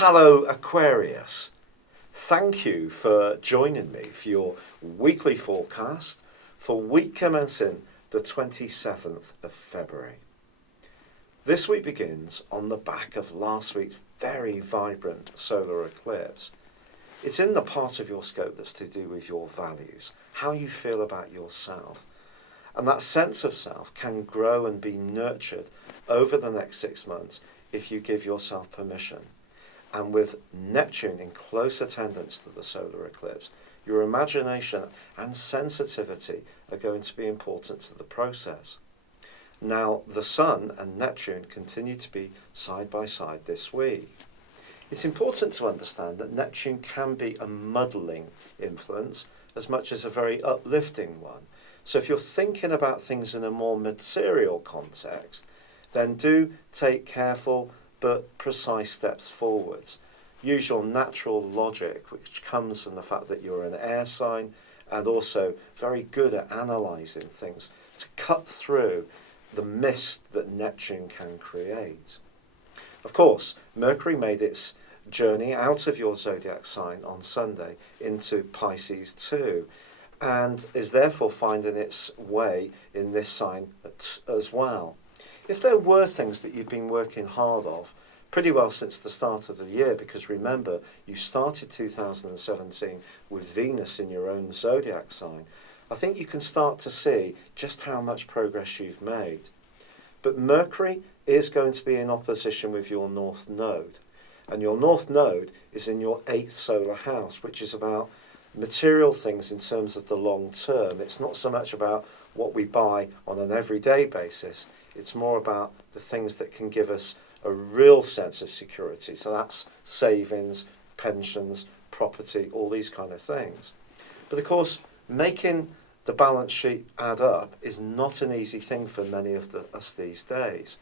Hello Aquarius, thank you for joining me for your weekly forecast for week commencing the 27th of February. This week begins on the back of last week's very vibrant solar eclipse. It's in the part of your scope that's to do with your values, how you feel about yourself. And that sense of self can grow and be nurtured over the next 6 months if you give yourself permission. And with Neptune in close attendance to the solar eclipse, your imagination and sensitivity are going to be important to the process. Now, the Sun and Neptune continue to be side by side this week. It's important to understand that Neptune can be a muddling influence as much as a very uplifting one. So if you're thinking about things in a more material context, then do take careful but precise steps forwards. Use your natural logic, which comes from the fact that you're an air sign and also very good at analysing things, to cut through the mist that Neptune can create. Of course, Mercury made its journey out of your zodiac sign on Sunday into Pisces too, and is therefore finding its way in this sign as well. If there were things that you've been working hard of pretty well since the start of the year, because remember, you started 2017 with Venus in your own zodiac sign, I think you can start to see just how much progress you've made. But Mercury is going to be in opposition with your North Node. And your North Node is in your 8th solar house, which is about material things in terms of the long term. It's not so much about what we buy on an everyday basis. It's more about the things that can give us a real sense of security. So that's savings, pensions, property, all these kind of things. But of course, making the balance sheet add up is not an easy thing for many of us these days.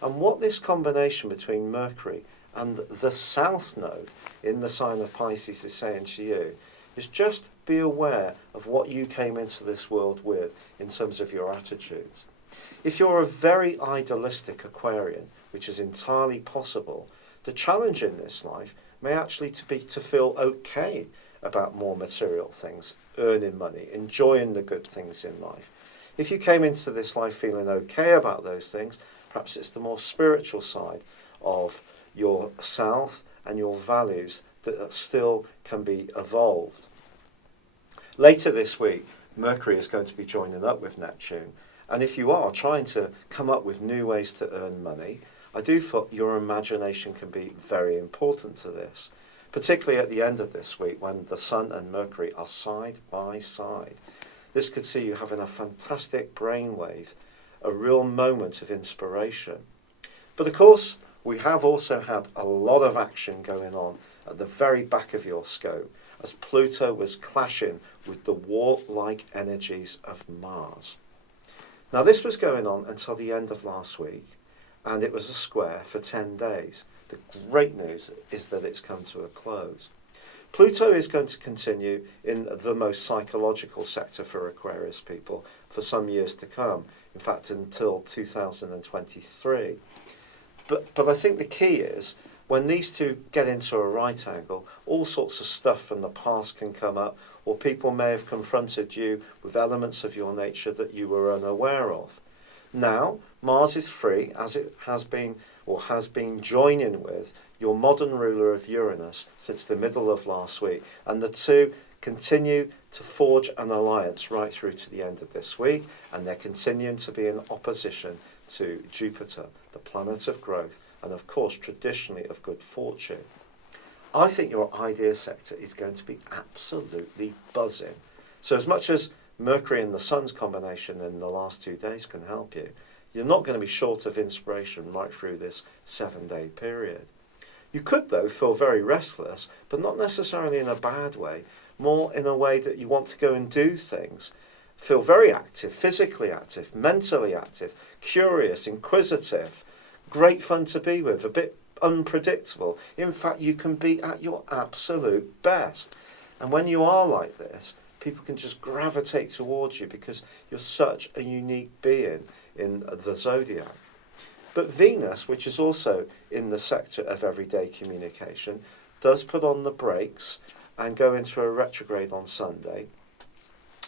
And what this combination between Mercury and the South Node in the sign of Pisces is saying to you is just be aware of what you came into this world with in terms of your attitudes. If you're a very idealistic Aquarian, which is entirely possible, the challenge in this life may actually be to feel okay about more material things, earning money, enjoying the good things in life. If you came into this life feeling okay about those things, perhaps it's the more spiritual side of yourself and your values that still can be evolved. Later this week, Mercury is going to be joining up with Neptune. And if you are trying to come up with new ways to earn money, I do feel your imagination can be very important to this, particularly at the end of this week when the Sun and Mercury are side by side. This could see you having a fantastic brainwave, a real moment of inspiration. But of course, we have also had a lot of action going on at the very back of your scope as Pluto was clashing with the war-like energies of Mars. Now this was going on until the end of last week, and it was a square for 10 days. The great news is that it's come to a close. Pluto is going to continue in the most psychological sector for Aquarius people for some years to come, in fact until 2023. But I think the key is, when these two get into a right angle, all sorts of stuff from the past can come up, or people may have confronted you with elements of your nature that you were unaware of. Now, Mars is free, as it has been joining with your modern ruler of Uranus since the middle of last week, and the two continue to forge an alliance right through to the end of this week, and they're continuing to be in opposition to Jupiter, the planet of growth, and of course traditionally of good fortune. I think your idea sector is going to be absolutely buzzing. So as much as Mercury and the Sun's combination in the last 2 days can help you, you're not going to be short of inspiration right through this 7-day period. You could, though, feel very restless, but not necessarily in a bad way, more in a way that you want to go and do things. Feel very active, physically active, mentally active, curious, inquisitive, great fun to be with, a bit unpredictable. In fact, you can be at your absolute best. And when you are like this, people can just gravitate towards you because you're such a unique being in the zodiac. But Venus, which is also in the sector of everyday communication, does put on the brakes and go into a retrograde on Sunday.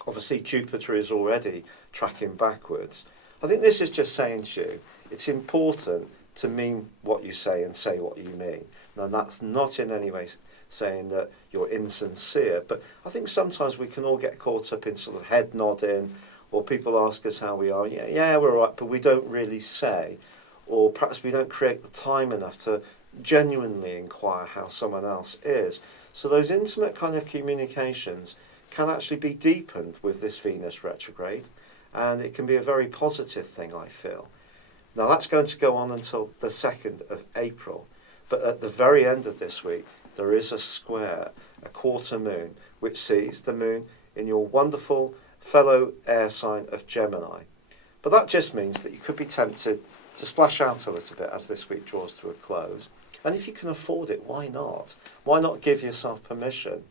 Obviously, Jupiter is already tracking backwards. I think this is just saying to you, it's important to mean what you say and say what you mean. Now, that's not in any way saying that you're insincere, but I think sometimes we can all get caught up in sort of head nodding, or people ask us how we are. Yeah, we're all right, but we don't really say, or perhaps we don't create the time enough to genuinely inquire how someone else is. So those intimate kind of communications can actually be deepened with this Venus retrograde, and it can be a very positive thing, I feel. Now, that's going to go on until the 2nd of April, but at the very end of this week, there is a square, a quarter moon, which sees the moon in your wonderful fellow air sign of Gemini. But that just means that you could be tempted to splash out a little bit as this week draws to a close. And if you can afford it, why not? Why not give yourself permission?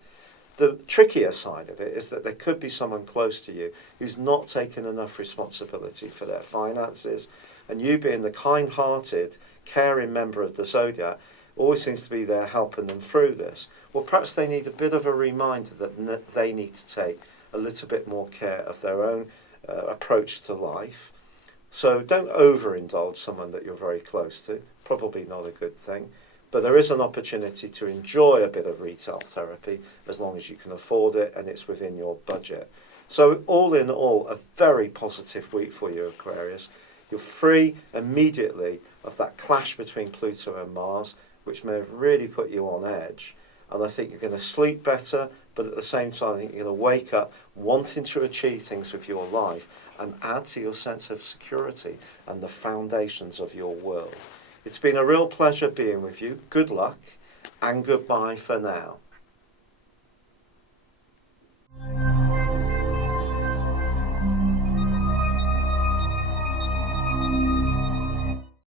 The trickier side of it is that there could be someone close to you who's not taken enough responsibility for their finances, and you, being the kind-hearted, caring member of the Zodiac, always seems to be there helping them through this. Well, perhaps they need a bit of a reminder that they need to take a little bit more care of their own approach to life. So don't overindulge someone that you're very close to, probably not a good thing. But there is an opportunity to enjoy a bit of retail therapy as long as you can afford it and it's within your budget. So all in all, a very positive week for you, Aquarius. You're free immediately of that clash between Pluto and Mars, which may have really put you on edge. And I think you're going to sleep better, but at the same time, I think you're going to wake up wanting to achieve things with your life and add to your sense of security and the foundations of your world. It's been a real pleasure being with you. Good luck and goodbye for now.